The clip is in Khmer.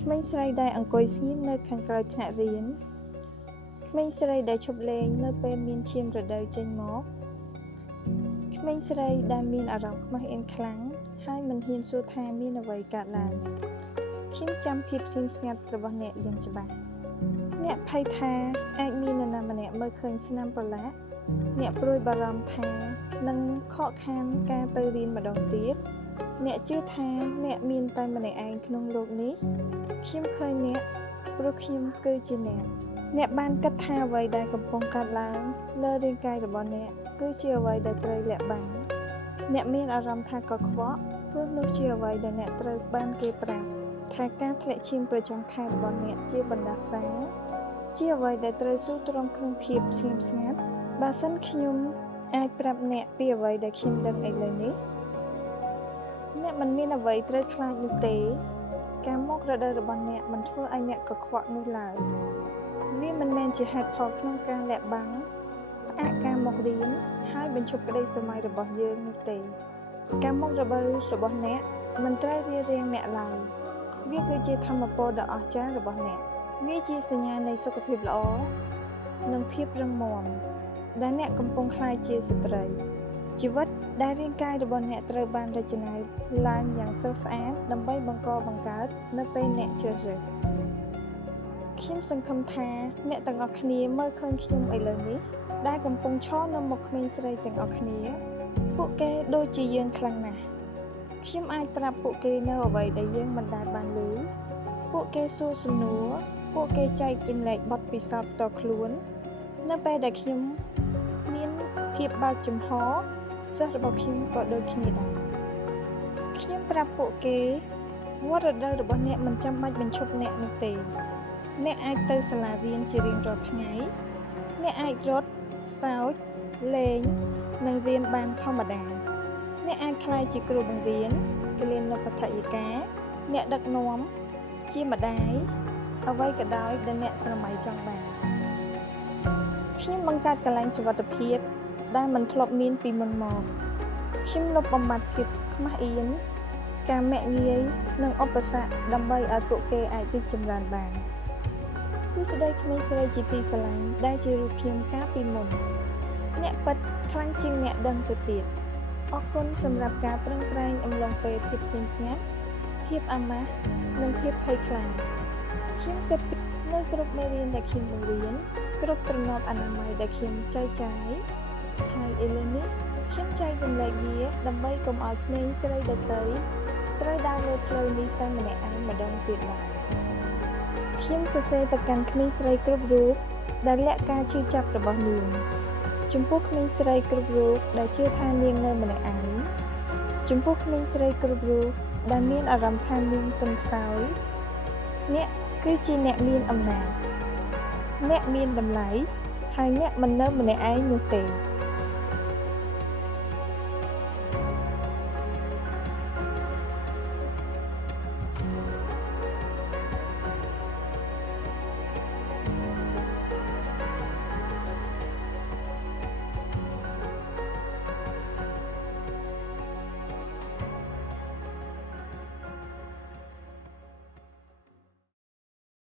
ក្មេងស្រីដែលអង្គុយស្ងៀមនៅខាងក្រៅថ្នាក់រៀនក្មេងស្រីដែលឈប់លេងនៅពេលមានឈាមរដូវចេញមកក្មេងស្រីដែលមានអារម្មណ៍ខ្មាស់អៀនខ្លាំងហើយមិនហ៊ានសួរថាមានអ្វីកើតឡើងខ្ញុំចាំភាពស្ងៀមស្ងាត់របស់អ្នកយ៉ាងច្បាស់អ្នកភ័យថាអាចមាននរណាម្នាក់មើលឃើញស្នាមប្រឡាក់អ្នកព្រួយបារម្ភថានឹងខកខានការទៅរៀនម្ដងទៀតអ្នកជឿថាអ្នកមានតែម្នាក់ឯងក្នុងโลกនេះខ្ញុំឃើញអ្នកព្រោះខ្ញុំគឺជាអ្នកបានគិតថាអ្វីដែលកំពុងកើតឡើងលើរាងកាយរបស់អ្នកគឺជាអ្វីដែលត្រូវលាក់បាំងអ្នកមានអារម្មណ៍ថាកខ្វក់ព្រោះនោះជាអ្វីដែលអ្នកត្រូវបានគេប្រាប់ថាការធ្លាក់ឈាមប្រចាំខែរបស់អ្នកជាបណ្ដាសាជាអ្វីដែលត្រូវស៊ូទ្រាំក្នុងភាពស្ងៀមស្ងាត់បើសិនខ្ញុំអាចប្រាប់អ្នកពីអ្វីដែលខ្ញុំដឹងឥឡូវនេះអ្នកមិនមានអ្វីត្រូវខ្លាចនោះទេការមករដូវរបស់អ្នកមិនធ្វើឲ្យអ្នកកខ្វក់នោះឡើយវាមិនមែនជាហេតុផលក្នុងការលាក់បាំងផ្អាកការមករៀនហើយបញ្ឈប់ក្តីសម័យរបស់យើងនោះទេការមករដូវរបស់អ្នកមិនត្រូវរារាំងអ្នកឡើយវាគឺជាធម៌ពលដ៏អស្ចារ្យរបស់អ្នកវាជាសញ្ញានៃសុខភាពល្អនិងភាពរឹងមាំដែលអ្នកកំពុងក្លាយជាស្ត្រីជីវិតដែលរាងកាយរបស់អ្នកត្រូវបានរចនាឡើងយ៉ាងស្រស់ស្អាតដើម្បីបង្កើតនៅពេលអ្នកជ្រើសរើសខ្ញុំសង្ឃឹមថាអ្នកទាំងអស់គ្នាមើលឃើញខ្ញុំឥឡូវនេះដែលកំពុងឈរនៅមុខក្មេងស្រីទាំងអស់គ្នាពួកគេដូចជាយើងខ្លាំងណាស់ខ្ញុំអាចប្រាប់ពួកគេនៅអ្វីដែលយើងមិនដែលបានឮពួកគេសួរសំណួរពួកគេចែករំលែកបទពិសោធន៍ផ្ទាល់ខ្លួននៅពេលដែលខ្ញុំមានភាពបើកចំហសិស្សរបស់ខ្ញុំក៏ដូចគ្នាដែរខ្ញុំប្រាប់ពួកគេវត្តរដូវរបស់អ្នកមិនចាំបាច់បញ្ឈប់អ្នកនោះទេអ្នកអាចទៅសាលារៀនជារៀងរាល់ថ្ងៃអ្នកអាចរត់សើចលេងនិងរៀនបានធម្មតាអ្នកអាចក្លាយជាគ្រូបង្រៀនគិលានុបដ្ឋាយិកាអ្នកដឹកនាំជាម្ដាយអ្វីក៏ដោយដែលអ្នកស្រមៃចង់បានខ្ញុំបង្កើតកន្លែងសុវត្ថិភាពដែលមិនធ្លាប់មានពីមុនមកខ្ញុំលុបបំបាត់ភាពខ្មាស់អៀនការមាក់ងាយនិងឧបសគ្គដើម្បីឲ្យពួកគេអាចរីកចម្រើនបានសួស្តីក្មេងស្រីជាទីស្រឡាញ់ដែលជារូបខ្ញុំកាលពីមុនអ្នកពិតខ្លាំងជាងអ្នកដឹងទៅទៀតអរគុណសម្រាប់ការប្រឹងប្រែងអំឡុងពេលភាពស្ងៀមស្ងាត់ភាពអាម៉ាស់និងភាពភ័យខ្លាចខ្ញុំគិតនៅគ្រប់មេរៀនដែលខ្ញុំបង្រៀនគ្រប់ត្រណប់អនាម័យដែលខ្ញុំចែកចាយហើយឥឡូវនេះខ្ញុំចែករំលែកវាដើម្បីកុំឲ្យក្មេងស្រីដទៃត្រូវដើរលើផ្លូវនេះតែម្នាក់ឯងម្ដងទៀតឡើយខ្ញុំសរសេរទៅកាន់ក្មេងស្រីគ្រប់រូបដែលលាក់ការឈឺចាប់របស់នាងចំពោះក្មេងស្រីគ្រប់រូបដែលជឿថានាងនៅម្នាក់ឯងចំពោះក្មេងស្រីគ្រប់រូបដែលមានអារម្មណ៍ថានាងទន់ខ្សោយអ្នកគឺជាអ្នកមានអំណាចអ្នកមានតម្លៃហើយអ្នកមិននៅម្នាក់ឯងនោះទេ